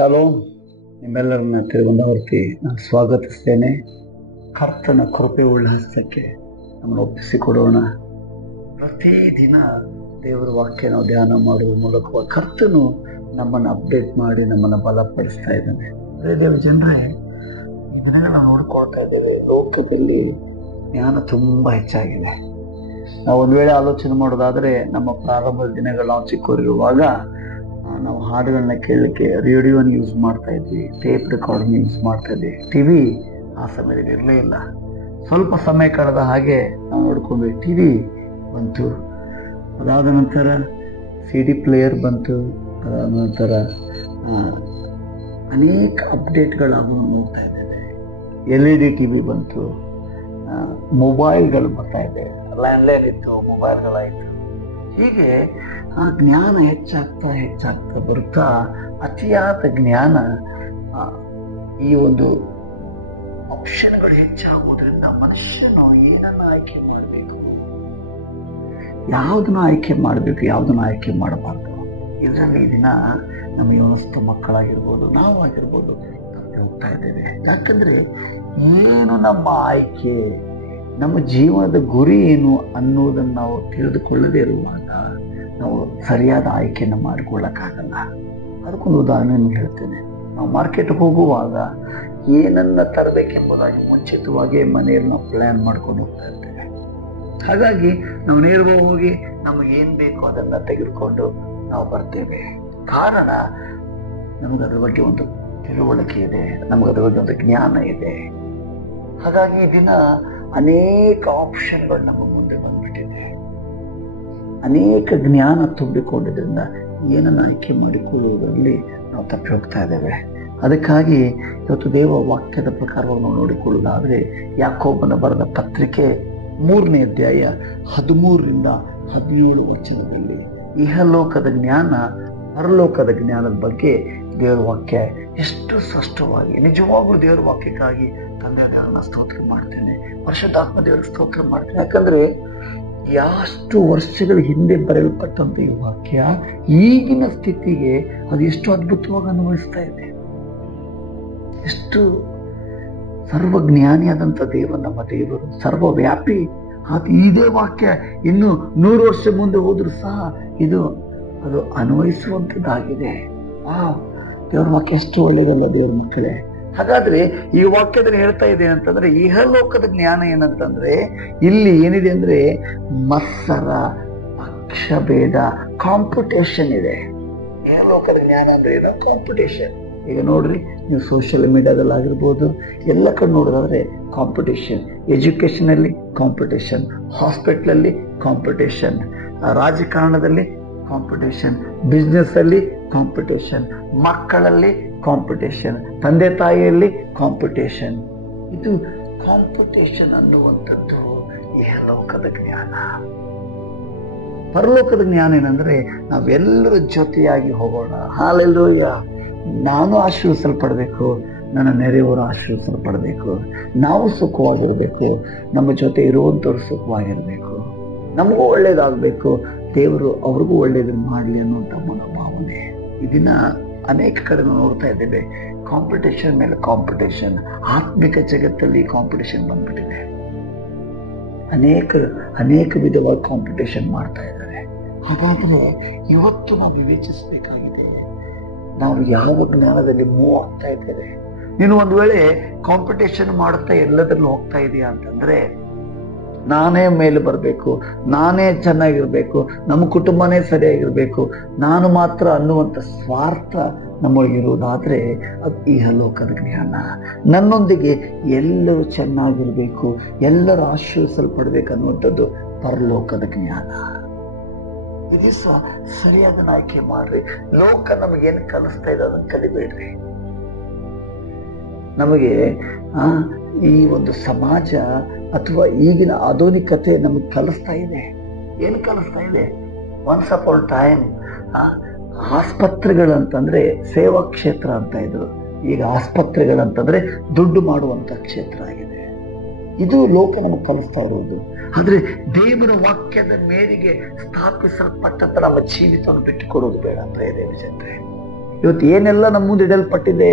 Shalom. ನಿಮ್ಮೆಲ್ಲರನ್ನ ತಿರುಗುಂದಾವರ್ತಿ ನಾನು ಸ್ವಾಗತಿಸ್ತೇನೆ. ಕರ್ತನ ಕೃಪೆಯುಳ್ಳ ಹಸ್ತಕ್ಕೆ ನಮ್ಮನ್ನು ಒಪ್ಪಿಸಿಕೊಡೋಣ. ಪ್ರತಿದಿನ ದೇವರ ವಾಕ್ಯ ನಾವು ಧ್ಯಾನ ಮಾಡುವ ಮೂಲಕ ಕರ್ತನು ನಮ್ಮನ್ನು ಅಪ್ಡೇಟ್ ಮಾಡಿ ನಮ್ಮನ್ನು ಬಲಪಡಿಸ್ತಾ ಇದ್ದಾನೆ. ಅದೇ ದೇವ ಜನರೇ, ಈ ದಿನಗಳ ನೋಡ್ಕೊಳ್ತಾ ಇದ್ದೇವೆ, ಲೋಕದಲ್ಲಿ ಜ್ಞಾನ ತುಂಬ ಹೆಚ್ಚಾಗಿದೆ. ನಾವು ಒಂದು ವೇಳೆ ಆಲೋಚನೆ ಮಾಡೋದಾದರೆ, ನಮ್ಮ ಪ್ರಾರಂಭದ ದಿನಗಳು ನಾವು ಚಿಕ್ಕವರಿರುವಾಗ ನಾವು ಹಾಡುಗಳನ್ನ ಕೇಳಲಿಕ್ಕೆ ರೇಡಿಯೋನ ಯೂಸ್ ಮಾಡ್ತಾ ಇದ್ವಿ, ಟೇಪ್ ರೆಕಾರ್ಡಿಂಗ್ ಯೂಸ್ ಮಾಡ್ತಾ ಇದ್ವಿ. ಟಿವಿ ಆ ಸಮಯದಲ್ಲಿ ಇರಲೇ ಇಲ್ಲ. ಸ್ವಲ್ಪ ಸಮಯ ಕಳೆದ ಹಾಗೆ ನಾವು ನೋಡ್ಕೊಂಡ್ವಿ, ಟಿವಿ ಬಂತು. ಅದಾದ ನಂತರ CD ಪ್ಲೇಯರ್ ಬಂತು. ಅದಾದ ನಂತರ ಅನೇಕ ಅಪ್ಡೇಟ್ಗಳಾಗೋದು ನೋಡ್ತಾ ಇದ್ದೇವೆ. LED TV ಬಂತು, ಮೊಬೈಲ್ಗಳು ಬರ್ತಾ ಇದೆ, ಲ್ಯಾಂಡ್ಲೈನ್ ಇತ್ತು, ಮೊಬೈಲ್ಗಳಾಯಿತು. ಹೀಗೆ ಆ ಜ್ಞಾನ ಹೆಚ್ಚಾಗ್ತಾ ಬರುತ್ತಾ ಅತಿಯಾದ ಜ್ಞಾನ, ಈ ಒಂದು ಆಪ್ಷನ್ಗಳು ಹೆಚ್ಚಾಗುವುದರಿಂದ ಮನುಷ್ಯನು ಏನನ್ನ ಆಯ್ಕೆ ಮಾಡಬೇಕು, ಯಾವುದನ್ನ ಆಯ್ಕೆ ಮಾಡಬೇಕು, ಯಾವುದನ್ನ ಆಯ್ಕೆ ಮಾಡಬಾರ್ದು, ಇದರಲ್ಲಿ ಈ ದಿನ ನಮ್ಮ ಯವಸ್ಥ ಮಕ್ಕಳಾಗಿರ್ಬೋದು, ನಾವಾಗಿರ್ಬೋದು ತಪ್ಪಿ ಹೋಗ್ತಾ ಇದ್ದೇವೆ. ಯಾಕಂದ್ರೆ ಏನು ನಮ್ಮ ಆಯ್ಕೆ, ನಮ್ಮ ಜೀವನದ ಗುರಿ ಏನು ಅನ್ನೋದನ್ನು ನಾವು ತಿಳಿದುಕೊಳ್ಳದೇ ಇರುವಾಗ ನಾವು ಸರಿಯಾದ ಆಯ್ಕೆಯನ್ನು ಮಾಡಿಕೊಳ್ಳಕ್ಕಾಗಲ್ಲ. ಅದಕ್ಕೊಂದು ಉದಾಹರಣೆಯನ್ನು ಹೇಳ್ತೇನೆ. ನಾವು ಮಾರ್ಕೆಟ್ಗೆ ಹೋಗುವಾಗ ಏನನ್ನ ತರಬೇಕೆಂಬುದಾಗಿ ಮುಂಚಿತವಾಗಿ ಮನೆಯಲ್ಲಿ ನಾವು ಪ್ಲ್ಯಾನ್ ಮಾಡ್ಕೊಂಡು ಹೋಗ್ತಾ ಇರ್ತೇವೆ. ಹಾಗಾಗಿ ನಾವು ನೇರವಾಗಿ ಹೋಗಿ ನಮಗೆ ಏನು ಬೇಕೋ ಅದನ್ನು ತೆಗೆದುಕೊಂಡು ನಾವು ಬರ್ತೇವೆ. ಕಾರಣ, ನಮಗದ್ರ ಬಗ್ಗೆ ಒಂದು ತಿಳುವಳಿಕೆ ಇದೆ, ನಮಗದ್ರ ಬಗ್ಗೆ ಒಂದು ಜ್ಞಾನ ಇದೆ. ಹಾಗಾಗಿ ಈ ದಿನ ಅನೇಕ ಆಪ್ಷನ್ಗಳು ನಮ್ಮ ಮುಂದೆ ಬಂದ್ಬಿಟ್ಟಿದೆ. ಅನೇಕ ಜ್ಞಾನ ತುಂಬಿಕೊಂಡಿದ್ರಿಂದ ಏನನ್ನು ಆಯ್ಕೆ ಮಾಡಿಕೊಳ್ಳುವುದರಲ್ಲಿ ನಾವು ತಪ್ಪಿ ಹೋಗ್ತಾ ಇದ್ದೇವೆ. ಅದಕ್ಕಾಗಿ ಇವತ್ತು ದೇವ ವಾಕ್ಯದ ಪ್ರಕಾರವಾಗಿ ನಾವು ನೋಡಿಕೊಳ್ಳುವುದಾದರೆ, ಯಾಕೋಬನ ಬರೆದ ಪತ್ರಿಕೆ 3ನೇ ಅಧ್ಯಾಯ 13ರಿಂದ 17 ವಚನದಲ್ಲಿ ಇಹಲೋಕದ ಜ್ಞಾನ, ಪರಲೋಕದ ಜ್ಞಾನದ ಬಗ್ಗೆ ದೇವರ ವಾಕ್ಯ ಎಷ್ಟು ಸ್ಪಷ್ಟವಾಗಿ, ನಿಜವಾಗ್ಲೂ ದೇವರ ವಾಕ್ಯಕ್ಕಾಗಿ ತಂದೆ ದೇವರನ್ನ ಸ್ತೋತ್ರ ಮಾಡ್ತೇನೆ, ಪರಿಶುದ್ಧಾತ್ಮ ದೇವರ ಸ್ತೋತ್ರ ಮಾಡ್ತೇನೆ. ಯಾಕಂದ್ರೆ ಎಷ್ಟು ವರ್ಷಗಳ ಹಿಂದೆ ಬರೆಯಲ್ಪಟ್ಟಂತ ಈ ವಾಕ್ಯ ಈಗಿನ ಸ್ಥಿತಿಗೆ ಅದು ಎಷ್ಟು ಅದ್ಭುತವಾಗಿ ಅನ್ವಯಿಸ್ತಾ ಇದೆ. ಎಷ್ಟು ಸರ್ವಜ್ಞಾನಿಯಾದಂಥ ದೇವರು ನಮ್ಮ ದೇವರು, ಸರ್ವವ್ಯಾಪಿ. ಇದೇ ವಾಕ್ಯ ಇನ್ನು 100 ವರ್ಷ ಮುಂದೆ ಹೋದ್ರೂ ಸಹ ಅದು ಅನ್ವಯಿಸುವಂಥದ್ದಾಗಿದೆ. ದೇವ್ರ ವಾಕ್ಯ ಎಷ್ಟು ಒಳ್ಳೇದಲ್ಲ ದೇವ್ರ ಮಕ್ಕಳೇ. ಹಾಗಾದ್ರೆ ಈ ವಾಕ್ಯದಲ್ಲಿ ಹೇಳ್ತಾ ಇದೆ ಅಂತಂದ್ರೆ, ಇಹಲೋಕದ ಜ್ಞಾನ ಏನಂತಂದ್ರೆ, ಇಲ್ಲಿ ಏನಿದೆ ಅಂದ್ರೆ ಮತ್ಸರ, ಪಕ್ಷಭೇದ, ಕಾಂಪಿಟೇಷನ್ ಇದೆ. ಇಹಲೋಕದ ಜ್ಞಾನ ಅಂದ್ರೆ ಏನೋ ಕಾಂಪಿಟೇಷನ್. ಈಗ ನೋಡ್ರಿ, ನೀವು ಸೋಷಿಯಲ್ ಮೀಡಿಯಾದಲ್ಲಿ ಆಗಿರ್ಬೋದು, ಎಲ್ಲ ಕಡೆ ನೋಡೋದಾದ್ರೆ ಕಾಂಪಿಟೇಷನ್. ಎಜುಕೇಶನ್ ಅಲ್ಲಿ ಕಾಂಪಿಟೇಷನ್, ಹಾಸ್ಪಿಟ್ಲಲ್ಲಿ ಕಾಂಪಿಟೇಷನ್, ರಾಜಕಾರಣದಲ್ಲಿ ಕಾಂಪಿಟೇಷನ್, ಬಿಸ್ನೆಸ್ ಅಲ್ಲಿ ಕಾಂಪಿಟೇಷನ್, ಮಕ್ಕಳಲ್ಲಿ ಕಾಂಪಿಟೇಷನ್, ತಂದೆ ತಾಯಿಯಲ್ಲಿ ಕಾಂಪಿಟೇಷನ್. ಇದು ಕಾಂಪಿಟೇಷನ್ ಅನ್ನುವಂಥದ್ದು ಇಹಲೋಕದ ಜ್ಞಾನ. ಪರಲೋಕದ ಜ್ಞಾನ ಏನಂದ್ರೆ, ನಾವೆಲ್ಲರೂ ಜೊತೆಯಾಗಿ ಹೋಗೋಣ. ಹಾಲೆಲೂಯ. ನಾನು ಆಶೀರ್ವಿಸಲ್ಪಡಬೇಕು, ನನ್ನ ನೆರೆಯವರು ಆಶೀರ್ವಿಸಲ್ಪಡಬೇಕು, ನಾವು ಸುಖವಾಗಿರ್ಬೇಕು, ನಮ್ಮ ಜೊತೆ ಇರುವಂಥವ್ರು ಸುಖವಾಗಿರ್ಬೇಕು, ನಮಗೂ ಒಳ್ಳೇದಾಗಬೇಕು, ದೇವರು ಅವ್ರಿಗೂ ಒಳ್ಳೇದನ್ನು ಮಾಡಲಿ ಅನ್ನುವಂಥ ಮನೋಭಾವನೆ. ಇದನ್ನ ಅನೇಕ ಕಡೆ ನಾವು ನೋಡ್ತಾ ಇದ್ದೇವೆ. ಕಾಂಪಿಟೇಷನ್ ಮೇಲೆ ಕಾಂಪಿಟೇಷನ್, ಆತ್ಮಿಕ ಜಗತ್ತಲ್ಲಿ ಕಾಂಪಿಟೇಷನ್ ಬಂದ್ಬಿಟ್ಟಿದೆ. ಅನೇಕ ವಿಧವಾದ ಕಾಂಪಿಟೇಷನ್ ಮಾಡ್ತಾ ಇದ್ದಾರೆ. ಹಾಗಾದ್ರೆ ಇವತ್ತು ನಾವು ವಿವೇಚಿಸಬೇಕಾಗಿದೆ, ನಾವು ಯಾವ ಜ್ಞಾನದಲ್ಲಿ ಮೂವ್ ಆಗ್ತಾ ಇದ್ದೇವೆ. ನೀನು ಒಂದು ವೇಳೆ ಕಾಂಪಿಟೇಷನ್ ಮಾಡ್ತಾ ಎಲ್ಲದರಲ್ಲೂ ಹೋಗ್ತಾ ಇದೆಯಾ ಅಂತಂದ್ರೆ, ನಾನೇ ಮೇಲೆ ಬರಬೇಕು, ನಾನೇ ಚೆನ್ನಾಗಿರ್ಬೇಕು, ನಮ್ಮ ಕುಟುಂಬನೇ ಸರಿಯಾಗಿರ್ಬೇಕು, ನಾನು ಮಾತ್ರ ಅನ್ನುವಂಥ ಸ್ವಾರ್ಥ ನಮ್ಮೊಳಗಿರುವುದಾದ್ರೆ ಅದು ಇಹಲೋಕದ ಜ್ಞಾನ. ನನ್ನೊಂದಿಗೆ ಎಲ್ಲರೂ ಚೆನ್ನಾಗಿರ್ಬೇಕು, ಎಲ್ಲರೂ ಆಶೀರ್ವಿಸಲ್ಪಡ್ಬೇಕು ಅನ್ನುವಂಥದ್ದು ಪರಲೋಕದ ಜ್ಞಾನ. ಇದು ಸಹ ಸರಿಯಾದ ಆಯ್ಕೆ ಮಾಡ್ರಿ. ಲೋಕ ನಮಗೇನು ಕಲಿಸ್ತಾ ಇದೆ ಅದನ್ನು ಕಲಿಬೇಡ್ರಿ. ನಮಗೆ ಈ ಒಂದು ಸಮಾಜ ಅಥವಾ ಈಗಿನ ಆಧುನಿಕತೆ ನಮಗೆ ಕಲಿಸ್ತಾ ಇದೆ. ಏನು ಕಲಿಸ್ತಾ ಇದೆ? ಒನ್ಸ್ ಅಪಾನ್ ಟೈಮ್ ಆಸ್ಪತ್ರೆಗಳಂತಂದ್ರೆ ಸೇವಾ ಕ್ಷೇತ್ರ ಅಂತ ಇದ್ರು. ಈಗ ಆಸ್ಪತ್ರೆಗಳಂತಂದ್ರೆ ದುಡ್ಡು ಮಾಡುವಂತ ಕ್ಷೇತ್ರ ಆಗಿದೆ. ಇದು ಲೋಕ ನಮಗೆ ಕಲಿಸ್ತಾ ಇರುವುದು. ಆದ್ರೆ ದೇವರ ವಾಕ್ಯದ ಮೇರೆಗೆ ಸ್ಥಾಪಿಸಲ್ಪಟ್ಟಂತ ನಮ್ಮ ಜೀವಿತವನ್ನು ಬಿಟ್ಟುಕೊಡೋದು ಬೇಡ ಅಂತ ಇದೆ ಜನರೇ. ಇವತ್ತು ಏನೆಲ್ಲ ನಮ್ಮ ಮುಂದೆ ಇಡಲ್ಪಟ್ಟಿದೆ.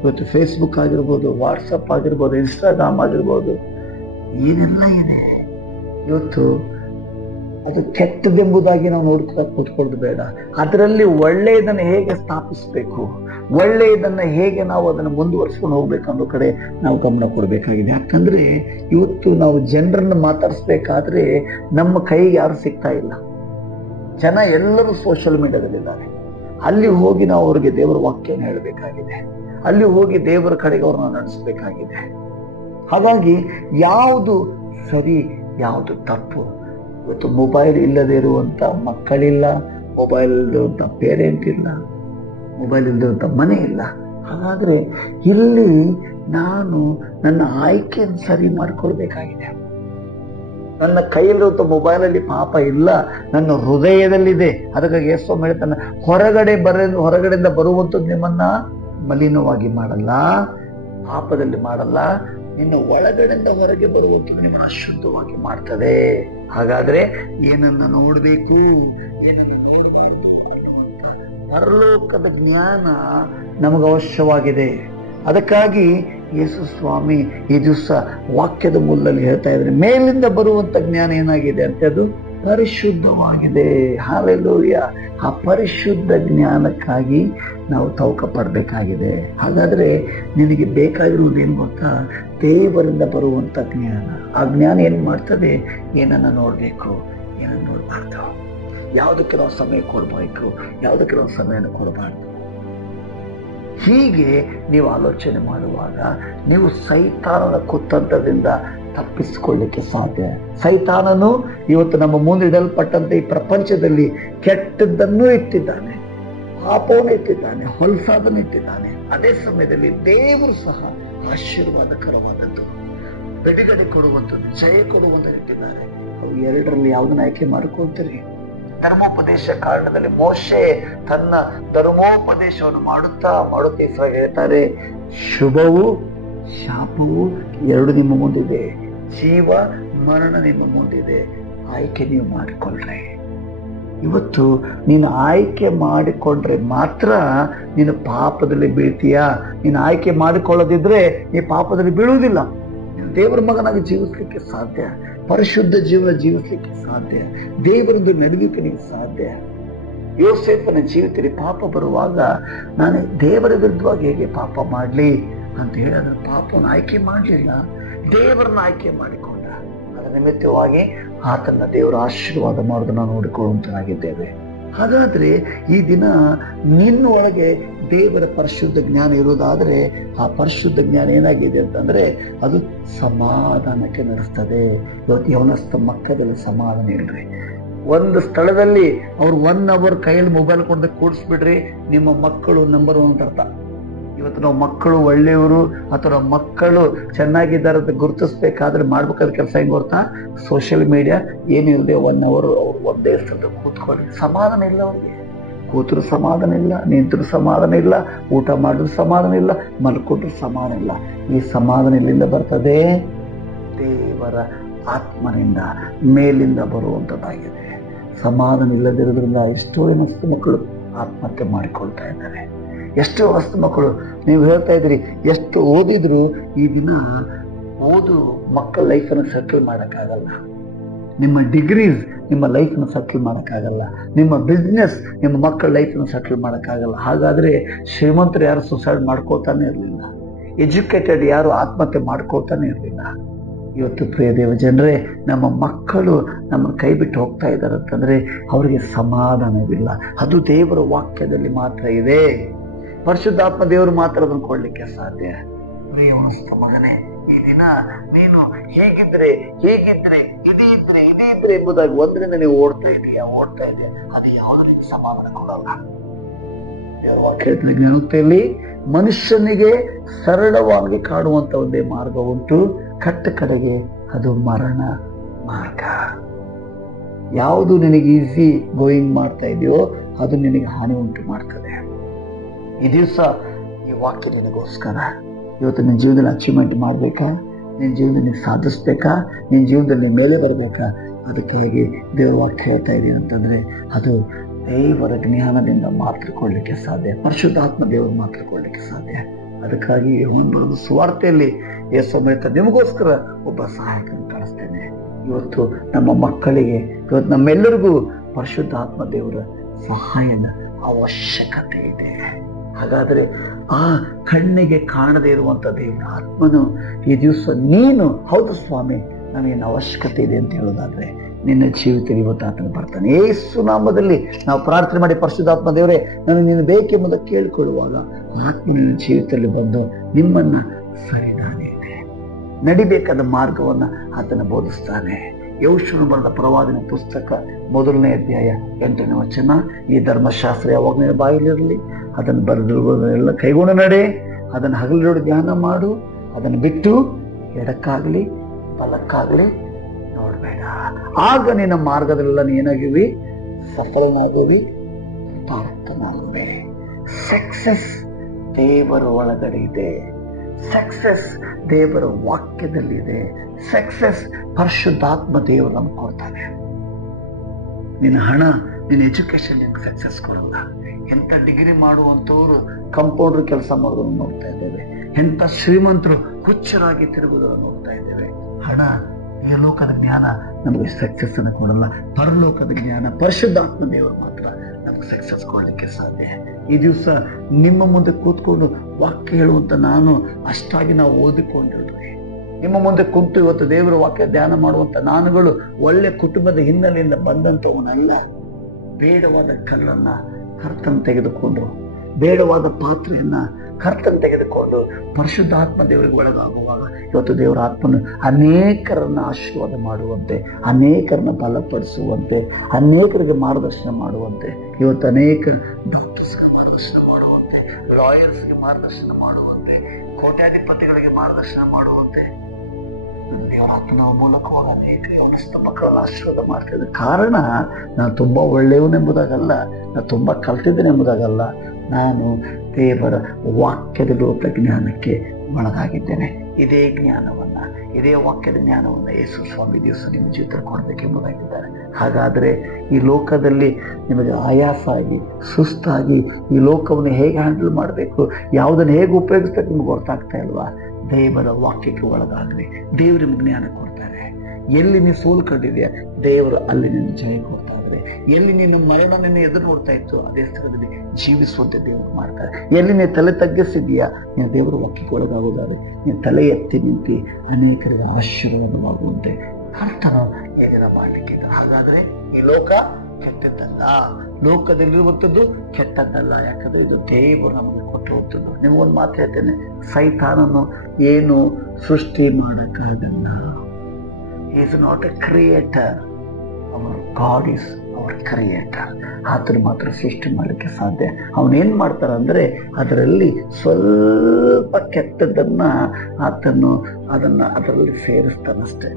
ಇವತ್ತು ಫೇಸ್ಬುಕ್ ಆಗಿರ್ಬೋದು, ವಾಟ್ಸಪ್ ಆಗಿರ್ಬೋದು, ಇನ್ಸ್ಟಾಗ್ರಾಮ್ ಆಗಿರ್ಬೋದು, ಏನೆಲ್ಲ ಇದೆ ಇವತ್ತು. ಅದು ಕೆಟ್ಟದೆಂಬುದಾಗಿ ನಾವು ನೋಡ್ತಾ ಕೂತ್ಕೊಳ್ಳೋದು ಬೇಡ. ಅದರಲ್ಲಿ ಒಳ್ಳೆಯದನ್ನು ಹೇಗೆ ಸ್ಥಾಪಿಸಬೇಕು, ಒಳ್ಳೆಯದನ್ನ ಹೇಗೆ ನಾವು ಅದನ್ನು ಮುಂದುವರಿಸ್ಕೊಂಡು ಹೋಗ್ಬೇಕು ಅನ್ನೋ ಕಡೆ ನಾವು ಗಮನ ಕೊಡಬೇಕಾಗಿದೆ. ಯಾಕಂದ್ರೆ ಇವತ್ತು ನಾವು ಜನರನ್ನು ಮಾತಾಡಿಸ್ಬೇಕಾದ್ರೆ ನಮ್ಮ ಕೈಗೆ ಯಾರು ಸಿಗ್ತಾ ಇಲ್ಲ. ಜನ ಎಲ್ಲರೂ ಸೋಷಿಯಲ್ ಮೀಡಿಯಾದಲ್ಲಿದ್ದಾರೆ. ಅಲ್ಲಿ ಹೋಗಿ ನಾವು ಅವ್ರಿಗೆ ದೇವರ ವಾಕ್ಯನ ಹೇಳಬೇಕಾಗಿದೆ. ಅಲ್ಲಿ ಹೋಗಿ ದೇವರ ಕಡೆಗೆ ಅವ್ರನ್ನ ನಡೆಸಬೇಕಾಗಿದೆ. ಹಾಗಾಗಿ ಯಾವುದು ಸರಿ, ಯಾವುದು ತಪ್ಪು. ಇವತ್ತು ಮೊಬೈಲ್ ಇಲ್ಲದೆ ಇರುವಂತ ಮಕ್ಕಳಿಲ್ಲ, ಮೊಬೈಲ್ ಇಲ್ಲದಂತ ಪೇರೆಂಟ್ ಇಲ್ಲ, ಮೊಬೈಲ್ ಇಲ್ಲದಂತ ಮನೆ ಇಲ್ಲ. ಹಾಗಾದ್ರೆ ಇಲ್ಲಿ ನಾನು ನನ್ನ ಆಯ್ಕೆಯನ್ನು ಸರಿ ಮಾಡ್ಕೊಳ್ಬೇಕಾಗಿದೆ. ನನ್ನ ಕೈಯಲ್ಲಿರುವಂತ ಮೊಬೈಲಲ್ಲಿ ಪಾಪ ಇಲ್ಲ, ನನ್ನ ಹೃದಯದಲ್ಲಿದೆ. ಅದಕ್ಕಾಗಿ ಯೇಸು ಹೇಳ್ತಾನೆ, ಹೊರಗಡೆಯಿಂದ ಬರುವಂಥದ್ದು ನಿಮ್ಮನ್ನ ಮಲಿನವಾಗಿ ಮಾಡಲ್ಲ, ಪಾಪದಲ್ಲಿ ಮಾಡಲ್ಲ, ನಿನ್ನ ಒಳಗಡೆಯಿಂದ ಹೊರಗೆ ಬರುವಂಥದ್ದು ನಿಮ್ಮನ್ನು ಅಶುದ್ಧವಾಗಿ ಮಾಡ್ತದೆ. ಹಾಗಾದ್ರೆ ಏನನ್ನ ನೋಡ್ಬೇಕು, ಏನನ್ನ ನೋಡಬಾರ್ದು ಅನ್ನುವಂತ ಪರಲೋಕದ ಜ್ಞಾನ ನಮಗೆ ಅವಶ್ಯವಾಗಿದೆ. ಅದಕ್ಕಾಗಿ ಯೇಸು ಸ್ವಾಮಿ ಈ ದಿವಸ ವಾಕ್ಯದ ಮೂಲದಲ್ಲಿ ಹೇಳ್ತಾ ಇದ್ದಾರೆ, ಮೇಲಿಂದ ಬರುವಂತ ಜ್ಞಾನ ಏನಾಗಿದೆ ಅಂತ, ಅದು ಪರಿಶುದ್ಧವಾಗಿದೆ. ಹಾಲೆಲೂಯ. ಆ ಪರಿಶುದ್ಧ ಜ್ಞಾನಕ್ಕಾಗಿ ನಾವು ತೌಕ ಪಡಬೇಕಾಗಿದೆ. ಹಾಗಾದ್ರೆ ನಿನಗೆ ಬೇಕಾಗಿರುವುದೇನು ಗೊತ್ತಾ? ದೇವರಿಂದ ಬರುವಂತ ಜ್ಞಾನ. ಆ ಜ್ಞಾನ ಏನ್ ಮಾಡ್ತದೆ? ಏನನ್ನ ನೋಡ್ಬೇಕು, ಏನನ್ನ ನೋಡ್ಬಾರ್ದು, ಯಾವುದಕ್ಕೆ ನಾವು ಸಮಯ ಕೊಡ್ಬೇಕು, ಯಾವುದಕ್ಕೆ ನಾವು ಸಮಯನ ಕೊಡಬಾರ್ದು. ಹೀಗೆ ನೀವು ಆಲೋಚನೆ ಮಾಡುವಾಗ ನೀವು ಸೈತಾನನ ಕುತಂತ್ರದಿಂದ ತಪ್ಪಿಸಿಕೊಳ್ಳಿಕ್ಕೆ ಸಾಧ್ಯ. ಸೈತಾನನು ಇವತ್ತು ನಮ್ಮ ಮುಂದೆ ಇಡಲ್ಪಟ್ಟಂತೆ ಈ ಪ್ರಪಂಚದಲ್ಲಿ ಕೆಟ್ಟದ್ದನ್ನು ಇಟ್ಟಿದ್ದಾನೆ, ಪಾಪವನ್ನು ಇಟ್ಟಿದ್ದಾನೆ, ಹೊಲಸಾದನ್ನು ಇಟ್ಟಿದ್ದಾನೆ. ಅದೇ ಸಮಯದಲ್ಲಿ ದೇವರು ಸಹ ಆಶೀರ್ವಾದಕರವಾದದ್ದು, ಬಿಡುಗಡೆ ಕೊಡುವಂಥದ್ದು, ಜಯ ಕೊಡುವಂಥದ್ದು ಇಟ್ಟಿದ್ದಾರೆ. ಅವು ಎರಡರಲ್ಲಿ ಯಾವುದನ್ನ ಆಯ್ಕೆ ಮಾಡಿಕೊಳ್ತೀರಿ? ಧರ್ಮೋಪದೇಶ ಕಾರಣದಲ್ಲಿ ಮೋಶೆ ತನ್ನ ಧರ್ಮೋಪದೇಶವನ್ನು ಮಾಡುತ್ತಾ ಇಸ್ರಾಯೇಲ್ ಹೇಳ್ತಾರೆ, ಶುಭವು ಶಾಪವು ಎರಡು ನಿಮ್ಮ ಮುಂದಿದೆ, ಜೀವ ಮರಣ ನಿಮ್ಮ ಮುಂದಿದೆ, ಆಯ್ಕೆ ನೀವು ಮಾಡಿಕೊಳ್ಳ್ರಿ. ಇವತ್ತು ನೀನು ಆಯ್ಕೆ ಮಾಡಿಕೊಂಡ್ರೆ ಮಾತ್ರ ನೀನು ಪಾಪದಲ್ಲಿ ಬೀಳ್ತೀಯಾ. ನೀನು ಆಯ್ಕೆ ಮಾಡಿಕೊಳ್ಳದಿದ್ರೆ ನೀ ಪಾಪದಲ್ಲಿ ಬೀಳುವುದಿಲ್ಲ. ನೀನು ದೇವರ ಮಗನಾಗಿ ಜೀವಿಸ್ಲಿಕ್ಕೆ ಸಾಧ್ಯ, ಪರಿಶುದ್ಧ ಜೀವನ ಜೀವಿಸ್ಲಿಕ್ಕೆ ಸಾಧ್ಯ, ದೇವರದ್ದು ನಡೀಲಿಕ್ಕೆ ನಿಮಗೆ ಸಾಧ್ಯ. ಯೋಸೇಫನ ಜೀವಿತದಲ್ಲಿ ಪಾಪ ಬರುವಾಗ ನಾನು ದೇವರ ವಿರುದ್ಧವಾಗಿ ಹೇಗೆ ಪಾಪ ಮಾಡ್ಲಿ ಅಂತ ಹೇಳಿ ಅದರ ಪಾಪವನ್ನು ಆಯ್ಕೆ ಮಾಡಲಿಲ್ಲ, ದೇವರನ್ನ ಆಯ್ಕೆ ಮಾಡಿಕೊಂಡ. ಅದರ ನಿಮಿತ್ತವಾಗಿ ಆತನ ದೇವರ ಆಶೀರ್ವಾದ ಮಾಡೋದನ್ನ ನೋಡಿಕೊಳ್ಳುವಂತಾಗಿದ್ದೇವೆ. ಹಾಗಾದ್ರೆ ಈ ದಿನ ನಿನ್ನ ಒಳಗೆ ದೇವರ ಪರಿಶುದ್ಧ ಜ್ಞಾನ ಇರೋದಾದ್ರೆ ಆ ಪರಿಶುದ್ಧ ಜ್ಞಾನ ಏನಾಗಿದೆ ಅಂತಂದ್ರೆ ಅದು ಸಮಾಧಾನಕ್ಕೆ ನಡೆಸ್ತದೆ. ಇವತ್ತು ಯವನಸ್ಥ ಮಕ್ಕಳಲ್ಲಿ ಸಮಾಧಾನ ಇಲ್ರಿ. ಒಂದು ಸ್ಥಳದಲ್ಲಿ ಅವ್ರು 1 hour ಕೈಯಲ್ಲಿ ಮೊಬೈಲ್ ಕೊಡದೆ ಕೂಡಿಸ್ಬಿಡ್ರಿ, ನಿಮ್ಮ ಮಕ್ಕಳು ನಂಬರ್ 1 ಅಂತ ಅರ್ಥ. ಇವತ್ತು ನಾವು ಮಕ್ಕಳು ಒಳ್ಳೆಯವರು ಅಥವಾ ಮಕ್ಕಳು ಚೆನ್ನಾಗಿದ್ದಾರೆ ಅಂತ ಗುರುತಿಸ್ಬೇಕಾದ್ರೆ ಮಾಡ್ಬೇಕಾದ ಕೆಲಸ ಹೆಂಗ್ ಗೊತ್ತಾ? ಸೋಷಿಯಲ್ ಮೀಡಿಯಾ ಏನಿರದೆ 1 hour ಅವ್ರು ಒಂದೇ ಸ್ಥಳದ ಕೂತ್ಕೊಳ್ಳಿ. ಸಮಾಧಾನ ಇಲ್ಲ ಅವ್ರಿಗೆ. ಕೂತರು ಸಮಾಧಾನ ಇಲ್ಲ, ನಿಂತರು ಸಮಾಧಾನ ಇಲ್ಲ, ಊಟ ಮಾಡಿದ್ರು ಸಮಾಧಾನ ಇಲ್ಲ, ಮಲ್ಕೊಂಡ್ರು ಸಮಾಧಾನ ಇಲ್ಲ. ಈ ಸಮಾಧಾನ ಇಲ್ಲಿಂದ ಬರ್ತದೆ? ದೇವರ ಆತ್ಮನಿಂದ ಮೇಲಿಂದ ಬರುವಂಥದ್ದಾಗಿದೆ. ಸಮಾಧಾನ ಇಲ್ಲದಿರೋದ್ರಿಂದ ಎಷ್ಟೋ ಮಸ್ತು ಮಕ್ಕಳು ಆತ್ಮಹತ್ಯೆ ಮಾಡಿಕೊಳ್ತಾ ಇದ್ದಾರೆ. ಎಷ್ಟೋ ವಸ್ತು ಮಕ್ಕಳು, ನೀವು ಹೇಳ್ತಾ ಇದ್ರಿ ಎಷ್ಟು ಓದಿದ್ರು ಈ ದಿನ ಓದು ಮಕ್ಕಳ ಲೈಫನ್ನು ಸೆಟಲ್ ಮಾಡೋಕ್ಕಾಗಲ್ಲ. ನಿಮ್ಮ ಡಿಗ್ರೀಸ್ ನಿಮ್ಮ ಲೈಫನ್ನು ಸೆಟಲ್ ಮಾಡೋಕ್ಕಾಗಲ್ಲ. ನಿಮ್ಮ ಬಿಸ್ನೆಸ್ ನಿಮ್ಮ ಮಕ್ಕಳ ಲೈಫನ್ನು ಸೆಟಲ್ ಮಾಡೋಕ್ಕಾಗಲ್ಲ. ಹಾಗಾದ್ರೆ ಶ್ರೀಮಂತರು ಯಾರು ಸುಸೈಡ್ ಮಾಡ್ಕೋತಾನೆ ಇರಲಿಲ್ಲ, ಎಜುಕೇಟೆಡ್ ಯಾರು ಆತ್ಮಹತ್ಯೆ ಮಾಡ್ಕೋತಾನೆ ಇರಲಿಲ್ಲ. ಇವತ್ತು ಪ್ರಿಯ ದೇವ ಜನರೇ, ನಮ್ಮ ಮಕ್ಕಳು ನಮ್ಮ ಕೈ ಬಿಟ್ಟು ಹೋಗ್ತಾ ಇದ್ದಾರೆ ಅಂತಂದ್ರೆ ಅವರಿಗೆ ಸಮಾಧಾನವಿಲ್ಲ. ಅದು ದೇವರ ವಾಕ್ಯದಲ್ಲಿ ಮಾತ್ರ ಇದೆ. ಪರಿಶುದ್ಧಾತ್ಮ ದೇವರು ಮಾತ್ರ ಅದನ್ನು ಕೊಡ್ಲಿಕ್ಕೆ ಸಾಧ್ಯ. ಪ್ರಿಯ ಮಗನೇ, ಈ ದಿನ ನೀನು ಹೇಗಿದ್ರೆ ಇದೇ ಇದ್ರೆ ಎಂಬುದಾಗಿ ಒಂದರಿಂದ ನೀವು ಓಡ್ತಾ ಇದೆಯಾ, ಅದು ಯಾವುದರಿಂದ ಸಮಾಧಾನ ಕೊಡಲ್ಲ. ದೇವರ ವಾಕ್ಯದಲ್ಲಿ ಜ್ಞಾನತೆಯಲ್ಲಿ ಮನುಷ್ಯನಿಗೆ ಸರಳವಾಗಿ ಕಾಣುವಂತ ಒಂದೇ ಮಾರ್ಗ ಉಂಟು, ಕಟ್ಟ ಕಡೆಗೆ ಅದು ಮರಣ ಮಾರ್ಗ. ಯಾವುದು ನಿನಗೆ ಈಸಿ ಗೋಯಿಂಗ್ ಮಾಡ್ತಾ ಇದೆಯೋ ಅದು ನಿನಗೆ ಹಾನಿ ಉಂಟು ಮಾಡ್ತದೆ. ಈ ದಿವಸ ಈ ವಾಕ್ಯ ನಿನಗೋಸ್ಕರ. ಇವತ್ತು ನಿನ್ನ ಜೀವನದಲ್ಲಿ ಅಚೀವ್ಮೆಂಟ್ ಮಾಡಬೇಕಾ, ನಿನ್ನ ಜೀವನದಲ್ಲಿ ಸಾಧಿಸ್ಬೇಕಾ, ನಿನ್ನ ಜೀವನದಲ್ಲಿ ಮೇಲೆ ಬರಬೇಕಾ, ಅದಕ್ಕೆ ಹೇಗೆ ದೇವರ ವಾಕ್ಯ ಹೇಳ್ತಾ ಇದೀನಿ ಅಂತಂದ್ರೆ ಅದು ದೇವರ ಜ್ಞಾನದಿಂದ ಮಾತ್ರ ಕೊಡ್ಲಿಕ್ಕೆ ಸಾಧ್ಯ, ಪರಿಶುದ್ಧಾತ್ಮ ದೇವರು ಮಾತ್ರ ಕೊಡ್ಲಿಕ್ಕೆ ಸಾಧ್ಯ. ಅದಕ್ಕಾಗಿ ಒಂದು ಸುವಾರ್ತೆಯಲ್ಲಿ ಯೇಸು ಹೇಳ್ತಾರೆ, ನಿಮಗೋಸ್ಕರ ಒಬ್ಬ ಸಹಾಯಕನ ಕಳಿಸ್ತೇನೆ. ಇವತ್ತು ನಮ್ಮ ಮಕ್ಕಳಿಗೆ, ಇವತ್ತು ನಮ್ಮೆಲ್ಲರಿಗೂ ಪರಿಶುದ್ಧಾತ್ಮ ದೇವರ ಸಹಾಯದ ಅವಶ್ಯಕತೆ ಇದೆ. ಹಾಗಾದ್ರೆ ಆ ಕಣ್ಣಿಗೆ ಕಾಣದೇ ಇರುವಂತ ದೇವರ ಆತ್ಮನು ಈ ದಿವಸ ನೀನು, ಹೌದು ಸ್ವಾಮಿ ನನಗೇನು ಅವಶ್ಯಕತೆ ಇದೆ ಅಂತ ಹೇಳೋದಾದ್ರೆ ನಿನ್ನ ಜೀವಿತದಲ್ಲಿ ಇವತ್ತು ಆತನ ಬರ್ತಾನೆ. ಯೇಸು ನಾಮದಲ್ಲಿ ನಾವು ಪ್ರಾರ್ಥನೆ ಮಾಡಿ, ಪರಿಶುದ್ಧಾತ್ಮ ದೇವರೇ ನನಗೆ ನೀನು ಬೇಕೆಂಬುದನ್ನು ಕೇಳಿಕೊಳ್ಳುವಾಗ ಆತ್ಮ ನಿನ್ನ ಜೀವಿತದಲ್ಲಿ ಬಂದು ನಿಮ್ಮನ್ನ ಸರಿದಾನಿದೆ ನಡಿಬೇಕಾದ ಮಾರ್ಗವನ್ನ ಆತನ ಬೋಧಿಸ್ತಾನೆ. ಯೆಹೋಶುವನು ಬರೆದ ಪ್ರವಾದನೆ ಪುಸ್ತಕ 1ನೇ ಅಧ್ಯಾಯ 8ನೇ ವಚನ, ಈ ಧರ್ಮಶಾಸ್ತ್ರ ಯಾವಾಗ ನಿನ್ನ ಬಾಯಿಲಿರಲಿ, ಅದನ್ನು ಬರೆದಿರುವುದನ್ನೆಲ್ಲ ಕೈಗೊಂಡು ನಡೆ, ಅದನ್ನು ಹಗಲಿರುಳು ಧ್ಯಾನ ಮಾಡು, ಅದನ್ನು ಬಿಟ್ಟು ಎಡಕ್ಕಾಗ್ಲಿ ಬಲಕ್ಕಾಗ್ಲಿ ನೋಡ್ಬೇಡ. ಆಗ ನಿನ್ನ ಮಾರ್ಗದಲ್ಲೆಲ್ಲ ನೀನಾಗುವಿ, ಸಫಲನಾಗುವಿ, ಪಾರ್ಥನಾಗುವೆ. ಸಕ್ಸಸ್ ದೇವರ ಒಳಗಡೆ ಇದೆ. ಸಕ್ಸಸ್ ದೇವರ ವಾಕ್ಯದಲ್ಲಿದೆ. ಸಕ್ಸಸ್ ಪರಿಶುದ್ಧಾತ್ಮ ದೇವರು ನಮ್ಗೆ ಕೊಡ್ತಾನೆ. ನಿನ್ನ ಹಣ, ನಿನ್ನ ಎಜುಕೇಶನ್ ನಿನ್ಗೆ ಸಕ್ಸಸ್ ಕೊಡಲ್ಲ. ಎಂತ ಡಿಗ್ರಿ ಮಾಡುವಂತವ್ರು ಕಂಪೌಂಡರ್ ಕೆಲಸ ಮಾಡೋದನ್ನು ನೋಡ್ತಾ ಇದ್ದೇವೆ. ಎಂತ ಶ್ರೀಮಂತರು ಹುಚ್ಚರಾಗಿ ತಿರುಗುವುದನ್ನು ನೋಡ್ತಾ ಇದ್ದೇವೆ. ಹಣ, ಈ ಲೋಕದ ಜ್ಞಾನ ನಮಗೆ ಸಕ್ಸಸ್ ಅನ್ನು ಕೊಡಲ್ಲ. ಪರಲೋಕದ ಜ್ಞಾನ ಪರಿಶುದ್ಧಾತ್ಮ ದೇವರು ಮಾತ್ರ ನಮ್ಗೆ ಸಕ್ಸಸ್ ಕೊಡ್ಲಿಕ್ಕೆ ಸಾಧ್ಯ. ಈ ದಿವಸ ನಿಮ್ಮ ಮುಂದೆ ಕೂತ್ಕೊಂಡು ವಾಕ್ಯ ಹೇಳುವಂತ ನಾನು ಅಷ್ಟಾಗಿ ನಾವು ಓದಿಕೊಂಡಿರ್ತೀವಿ. ನಿಮ್ಮ ಮುಂದೆ ಕುಂತು ಇವತ್ತು ದೇವರ ವಾಕ್ಯ ಧ್ಯಾನ ಮಾಡುವಂತ ನಾನುಗಳು ಒಳ್ಳೆ ಕುಟುಂಬದ ಹಿನ್ನೆಲೆಯಿಂದ ಬಂದಂತವನಲ್ಲ. ಬೇಡವಾದ ಕಲ್ಲನ್ನ ಕರ್ತನ ತೆಗೆದುಕೊಂಡು, ಬೇಡವಾದ ಪಾತ್ರೆಯನ್ನ ಕರ್ತನ ತೆಗೆದುಕೊಂಡು ಪರಿಶುದ್ಧಾತ್ಮ ದೇವರಿಗೆ ಒಳಗಾಗುವಾಗ ಇವತ್ತು ದೇವರ ಆತ್ಮನು ಅನೇಕರನ್ನ ಆಶೀರ್ವಾದ ಮಾಡುವಂತೆ, ಅನೇಕರನ್ನ ಬಲಪಡಿಸುವಂತೆ, ಅನೇಕರಿಗೆ ಮಾರ್ಗದರ್ಶನ ಮಾಡುವಂತೆ, ಇವತ್ತು ಅನೇಕ ಡಾಕ್ಟರ್ಸ್ಗೆ ಮಾರ್ಗದರ್ಶನ ಮಾಡುವಂತೆ, ಲಾಯರ್ಸ್ಗೆ ಮಾರ್ಗದರ್ಶನ ಮಾಡುವಂತೆ, ಕೋಟ್ಯಾಧಿಪತಿಗಳಿಗೆ ಮಾರ್ಗದರ್ಶನ ಮಾಡುವಂತೆ ದೇವರ ಆತ್ಮನ ಮೂಲಕವಾಗಿ ಅನೇಕ ಯವನಸ್ಥ ಮಕ್ಕಳನ್ನು ಆಶೀರ್ವಾದ ಮಾಡ್ತಿದ್ದೆ. ಕಾರಣ ನಾನು ತುಂಬಾ ಒಳ್ಳೆಯವನೆಂಬುದಾಗಲ್ಲ, ನಾನು ತುಂಬಾ ಕಲ್ತಿದ್ದೇನೆಂಬುದಾಗಲ್ಲ, ನಾನು ದೇವರ ವಾಕ್ಯದಲ್ಲಿರುವ ಜ್ಞಾನಕ್ಕೆ ಒಳಗಾಗಿದ್ದೇನೆ. ಇದೇ ಜ್ಞಾನವನ್ನ, ಇದೇ ವಾಕ್ಯದ ಜ್ಞಾನವನ್ನ ಯೇಸು ಸ್ವಾಮಿ ದಿವಸ ನಿಮ್ಮ ಜೀವಿತ ಕೊಡಬೇಕೆಂಬುದಾಗಿದ್ದಾರೆ. ಹಾಗಾದ್ರೆ ಈ ಲೋಕದಲ್ಲಿ ನಿಮಗೆ ಆಯಾಸ ಆಗಿ, ಸುಸ್ತಾಗಿ, ಈ ಲೋಕವನ್ನು ಹೇಗೆ ಹ್ಯಾಂಡಲ್ ಮಾಡಬೇಕು, ಯಾವುದನ್ನು ಹೇಗೆ ಉಪಯೋಗಿಸ್ಬೇಕು ನಿಮ್ಗೆ ಗೊತ್ತಾಗ್ತಾ ಇಲ್ವಾ? ದೇವರ ವಾಕ್ಯಕ್ಕೆ ಒಳಗಾಗ್ರಿ. ದೇವರು ನಿಮ್ಗೆ ಜ್ಞಾನ ಕೊಡ್ತಾರೆ. ಎಲ್ಲಿ ನೀನು ಸೋಲು ಕಂಡಿದೆಯಾ, ದೇವರು ಅಲ್ಲಿ ನಿನ್ನ ಜಯ ಕೊಡ್ತಾ ಇದ್ದಾರೆ. ಎಲ್ಲಿ ನಿನ್ನ ಮರಣ ನಿನ್ನ ಎದುರು ನೋಡ್ತಾ ಇತ್ತು, ಅದೇ ಸ್ಥಳದಲ್ಲಿ ಜೀವಿಸುವಂತೆ ದೇವರು ಮಾಡ್ತಾರೆ. ಎಲ್ಲಿ ನೀನು ತಲೆ ತಗ್ಗಿಸಿದೀಯಾ, ನೀನು ದೇವರ ವಾಕ್ಯಕ್ಕೆ ಒಳಗಾಗೋದಾದ್ರೆ ನೀನು ತಲೆ ಎತ್ತಿ ನಿಂತು ಅನೇಕರಿಗೆ ಆಶೀರ್ವಾದವಾಗುವಂತೆ ಕರ್ತನ ಎದುರ ಮಾಡಲಿಕ್ಕೆ. ಹಾಗಾದ್ರೆ ಈ ಲೋಕ ಕೆಟ್ಟದ್ದಲ್ಲ, ಲೋಕದಲ್ಲಿರುವಂಥದ್ದು ಕೆಟ್ಟದ್ದಲ್ಲ. ಯಾಕಂದ್ರೆ ಇದು ದೇವರು ನಮಗೆ ಕೊಟ್ಟಿರುವಂಥದ್ದು. ನಿಮಗೊಂದು ಮಾತು ಹೇಳ್ತೇನೆ, ಸೈತಾನನು ಏನು ಸೃಷ್ಟಿ ಮಾಡಕ್ಕಾಗಲ್ಲ. Is not a creator, our God is our creator. ಆತನು ಮಾತ್ರ ಸೃಷ್ಟಿ ಮಾಡಲಿಕ್ಕೆ ಸಾಧ್ಯ. ಅವನೇನ್ ಮಾಡ್ತಾರ ಅಂದ್ರೆ ಅದರಲ್ಲಿ ಸ್ವಲ್ಪ ಕೆಟ್ಟದನ್ನ ಆತನು ಅದರಲ್ಲಿ ಸೇರಿಸ್ತಾನಷ್ಟೇ.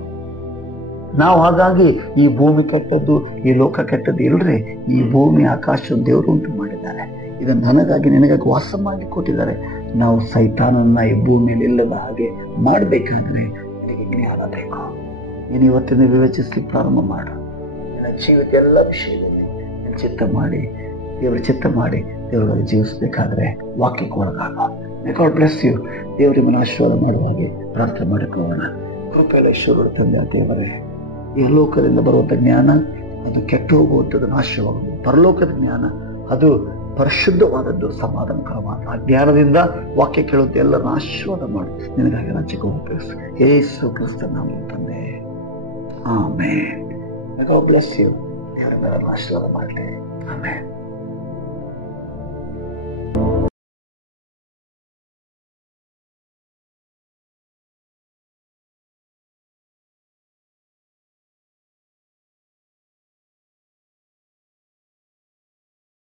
ನಾವು ಹಾಗಾಗಿ ಈ ಭೂಮಿ ಕೆಟ್ಟದ್ದು, ಈ ಲೋಕ ಕೆಟ್ಟದ್ದು ಇಲ್ರಿ. ಈ ಭೂಮಿ ಆಕಾಶ ದೇವರು ಉಂಟು ಮಾಡಿದ್ದಾರೆ. ಇದನ್ನು ನನಗಾಗಿ ನಿನಗಾಗಿ ವಾಸ ಮಾಡಿ ಕೊಟ್ಟಿದ್ದಾರೆ. ನಾವು ಸೈತಾನನ್ನ ಈ ಭೂಮಿಯಲ್ಲಿ ಇಲ್ಲದ ಹಾಗೆ ಮಾಡಬೇಕಾದ್ರೆ ನಿನಗೆ ಜ್ಞಾನ ಬೇಕು. ನೀನು ಇವತ್ತಿನ ವಿವೇಚಿಸಲಿಕ್ಕೆ ಪ್ರಾರಂಭ ಮಾಡು. ನಿನ್ನ ಜೀವಿತ ಎಲ್ಲ ವಿಷಯದಲ್ಲಿ ಚಿತ್ತ ಮಾಡಿ, ದೇವರ ಚಿತ್ತ ಮಾಡಿ ದೇವರಲ್ಲಿ ಜೀವಿಸಬೇಕಾದ್ರೆ ವಾಕ್ಯಕ್ಕೆ ಒಳಗಾಗ. God bless you. ದೇವರು ನಿಮ್ಮನ್ನು ಆಶೀರ್ವಾದ ಮಾಡುವ ಹಾಗೆ ಪ್ರಾರ್ಥನೆ ಮಾಡಿಕೊಳ್ಳೋಣ. ಕೃಪೆಯಲ್ಲಿ ಈಶ್ವರರು ತಂದೆ ದೇವರೇ, ಈ ಲೋಕದಿಂದ ಬರುವಂತ ಜ್ಞಾನ ಅದು ಕೆಟ್ಟು ಹೋಗುವಂಥದ್ದು, ನಾಶವಾಗುವುದು. ಪರಲೋಕದ ಜ್ಞಾನ ಅದು ಪರಿಶುದ್ಧವಾದದ್ದು, ಸಮಾಧಾನಕರವಾದ. ಆ ಜ್ಞಾನದಿಂದ ವಾಕ್ಯ ಕೇಳುವಂತೆ ಎಲ್ಲರನ್ನ ಆಶೀರ್ವಾದ ಮಾಡು. ನಿನಗಾಗಿ ರಾಜ್ಯಕ್ಕೆ ಉಪಯೋಗಿಸು. ಯೇಸು ಕ್ರಿಸ್ತನ ನಾಮದಲ್ಲಿ ತಂದೆ, ಆಮೆನ್. God bless you. ದೇವರ ಆಶೀರ್ವಾದ ಮಾಡಲಿ. ಆಮೆನ್.